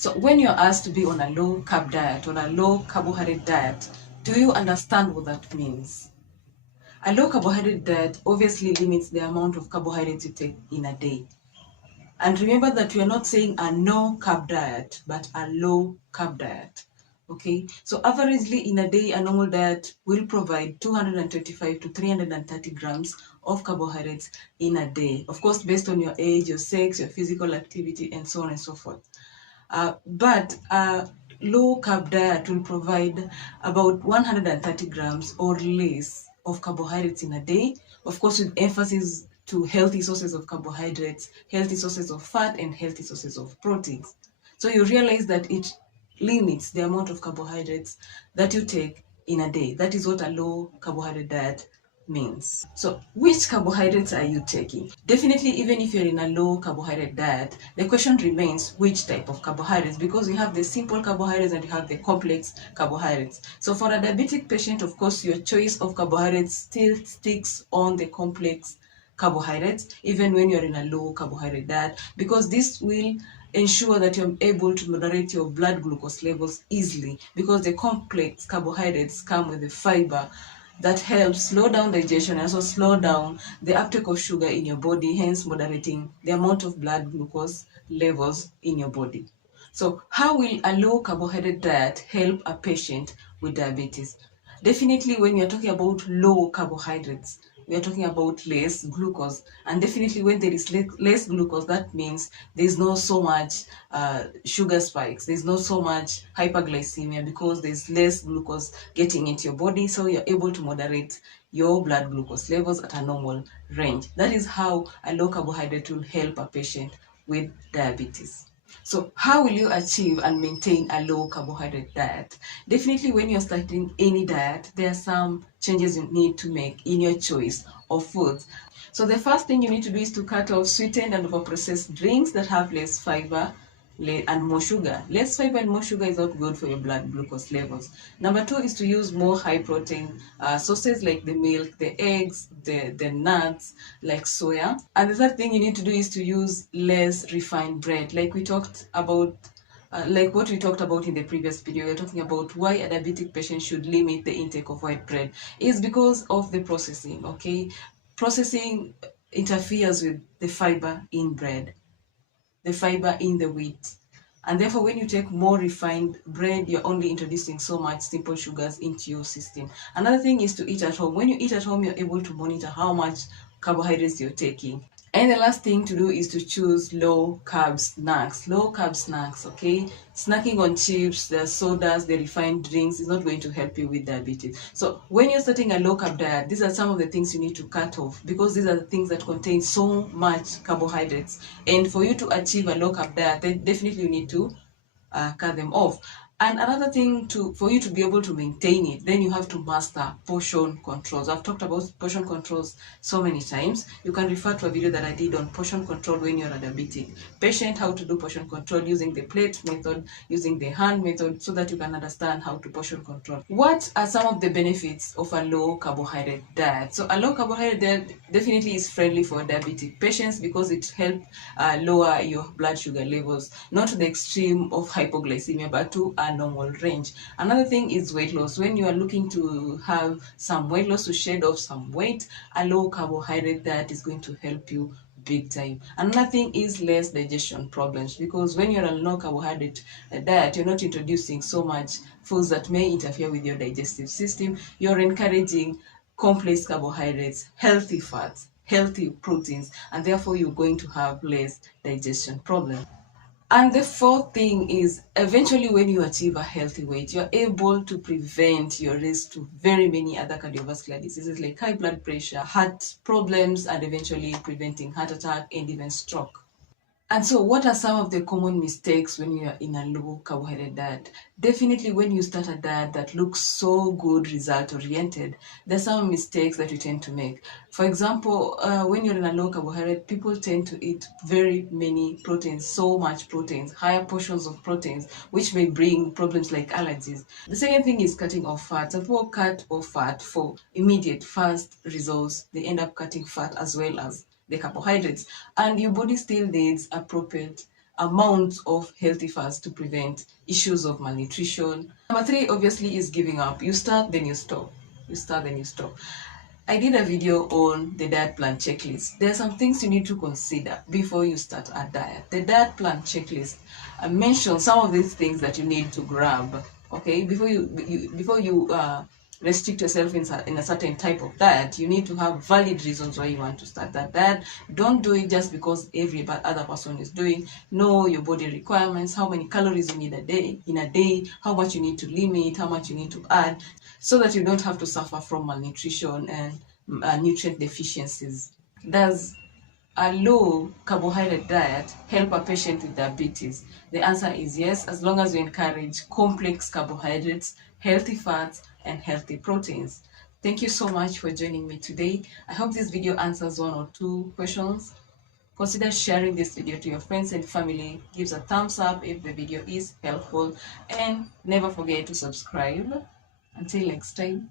So when you're asked to be on a low carb diet or a low carbohydrate diet, do you understand what that means? A low carbohydrate diet obviously limits the amount of carbohydrates you take in a day. And remember that we are not saying a no carb diet, but a low carb diet. Okay, so averagely in a day, a normal diet will provide 225 to 330 grams of carbohydrates in a day. Of course, based on your age, your sex, your physical activity, and so on and so forth. But a low carb diet will provide about 130 grams or less of carbohydrates in a day, of course, with emphasis to healthy sources of carbohydrates, healthy sources of fat, and healthy sources of proteins. So you realize that it limits the amount of carbohydrates that you take in a day. That is what a low carbohydrate diet means. So which carbohydrates are you taking? Definitely, even if you're in a low carbohydrate diet, the question remains which type of carbohydrates, because you have the simple carbohydrates and you have the complex carbohydrates. So for a diabetic patient, of course, your choice of carbohydrates still sticks on the complex carbohydrates, even when you're in a low carbohydrate diet, because this will ensure that you're able to moderate your blood glucose levels easily, because the complex carbohydrates come with the fiber that helps slow down digestion and also slow down the uptake of sugar in your body, hence moderating the amount of blood glucose levels in your body. So how will a low carbohydrate diet help a patient with diabetes? Definitely, when you're talking about low carbohydrates, we are talking about less glucose. And definitely when there is less glucose, that means there's not so much sugar spikes, there's not so much hypoglycemia, because there's less glucose getting into your body, so you're able to moderate your blood glucose levels at a normal range. That is how a low carbohydrate will help a patient with diabetes. So how will you achieve and maintain a low carbohydrate diet? Definitely when you're starting any diet, there are some changes you need to make in your choice of foods. So the first thing you need to do is to cut off sweetened and overprocessed drinks that have less fiber and more sugar. Less fiber and more sugar is not good for your blood glucose levels. Number two is to use more high protein sources like the milk, the eggs, the nuts, like soya. And the third thing you need to do is to use less refined bread, like we talked about. Like what we talked about in the previous video, we're talking about why a diabetic patient should limit the intake of white bread. Is because of the processing, okay? Processing interferes with the fiber in bread, the fiber in the wheat. And therefore, when you take more refined bread, you're only introducing so much simple sugars into your system. Another thing is to eat at home. When you eat at home, you're able to monitor how much carbohydrates you're taking. And the last thing to do is to choose low carb snacks. Low carb snacks, okay? Snacking on chips, the sodas, the refined drinks is not going to help you with diabetes. So when you're starting a low carb diet, these are some of the things you need to cut off, because these are the things that contain so much carbohydrates. And for you to achieve a low carb diet, then definitely you need to cut them off. And another thing, for you to be able to maintain it, then you have to master portion controls. I've talked about portion controls so many times. You can refer to a video that I did on portion control when you're a diabetic patient, how to do portion control using the plate method, using the hand method, so that you can understand how to portion control. What are some of the benefits of a low carbohydrate diet? So a low carbohydrate diet definitely is friendly for diabetic patients, because it helps lower your blood sugar levels, not to the extreme of hypoglycemia, but to a normal range. Another thing is weight loss. When you are looking to have some weight loss, to shed off some weight, a low carbohydrate diet is going to help you big time. Another thing is less digestion problems, because when you're on a low carbohydrate diet, you're not introducing so much foods that may interfere with your digestive system. You're encouraging complex carbohydrates, healthy fats, healthy proteins, and therefore you're going to have less digestion problems. And the fourth thing is, eventually when you achieve a healthy weight, you're able to prevent your risk to very many other cardiovascular diseases like high blood pressure, heart problems, and eventually preventing heart attack and even stroke. And so what are some of the common mistakes when you are in a low carbohydrate diet? Definitely when you start a diet that looks so good result oriented, there's some mistakes that you tend to make. For example, when you're in a low carbohydrate, people tend to eat very many proteins, so much proteins, higher portions of proteins, which may bring problems like allergies. The second thing is cutting off fat. Some people cut off fat for immediate fast results. They end up cutting fat as well as the carbohydrates, and your body still needs appropriate amounts of healthy fats to prevent issues of malnutrition. Number 3 obviously is giving up. You start, then you stop. You start, then you stop. I did a video on the diet plan checklist. There are some things you need to consider before you start a diet. The diet plan checklist, I mentioned some of these things that you need to grab, okay? Before you restrict yourself in a certain type of diet, you need to have valid reasons why you want to start that diet. Don't do it just because every other person is doing. Know your body requirements, how many calories you need in a day, how much you need to limit, how much you need to add, so that you don't have to suffer from malnutrition and nutrient deficiencies. Does a low carbohydrate diet help a patient with diabetes? The answer is yes, as long as you encourage complex carbohydrates, healthy fats, and healthy proteins. Thank you so much for joining me today. I hope this video answers 1 or 2 questions. Consider sharing this video to your friends and family. Give a thumbs up if the video is helpful, and never forget to subscribe. Until next time.